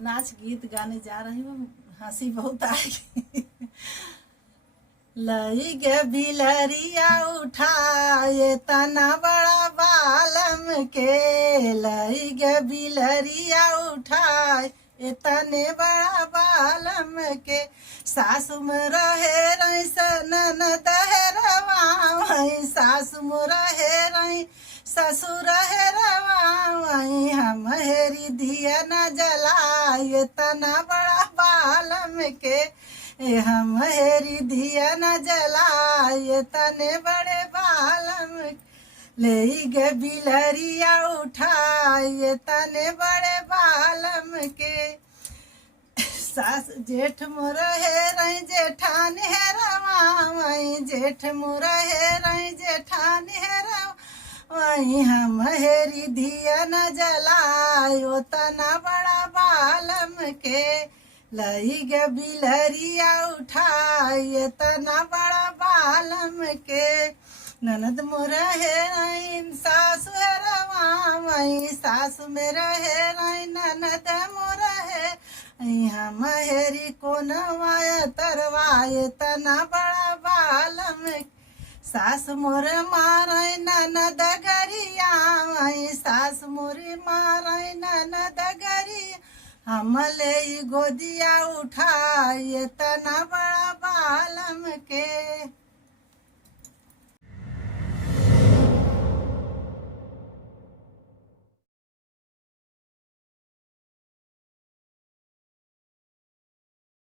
नाच गीत गाने जा रही हूँ, हंसी बहुत आएगी। लई गे बिलरिया उठाए तना बड़ा बालम के, लई गे बिलरिया उठाए तने बड़ा बालम के। सासु में रहे रही ननद रवाई, सासु में रहे रही ससुर है रवाई, हम हेरी दिया न जलाए तना बड़ा बालम के। हम हेरी दिया न जलाए तने बड़े बालम, ले गे बिलरिया उठाए तने बड़े बालम के। सास जेठ मोर है रही जेठान है रवाई, जेठ मोर है रही जेठान है रवाई, हम हेरी दिया न जलायो तना बड़ा बालम के। लई गे बिलरिया उठाए तना बड़ा बालम के। ननद मोर है रही सासु है रवाई, सासु में रहे रही ननद मोर है, हम हेरी को नवाया तरवाए तना बड़ा बालम। सास मोर मारे ननद गरिया, सास मोरी मारे ननद गरिया, हम ले गोदिया उठाए तना बड़ा बालम के।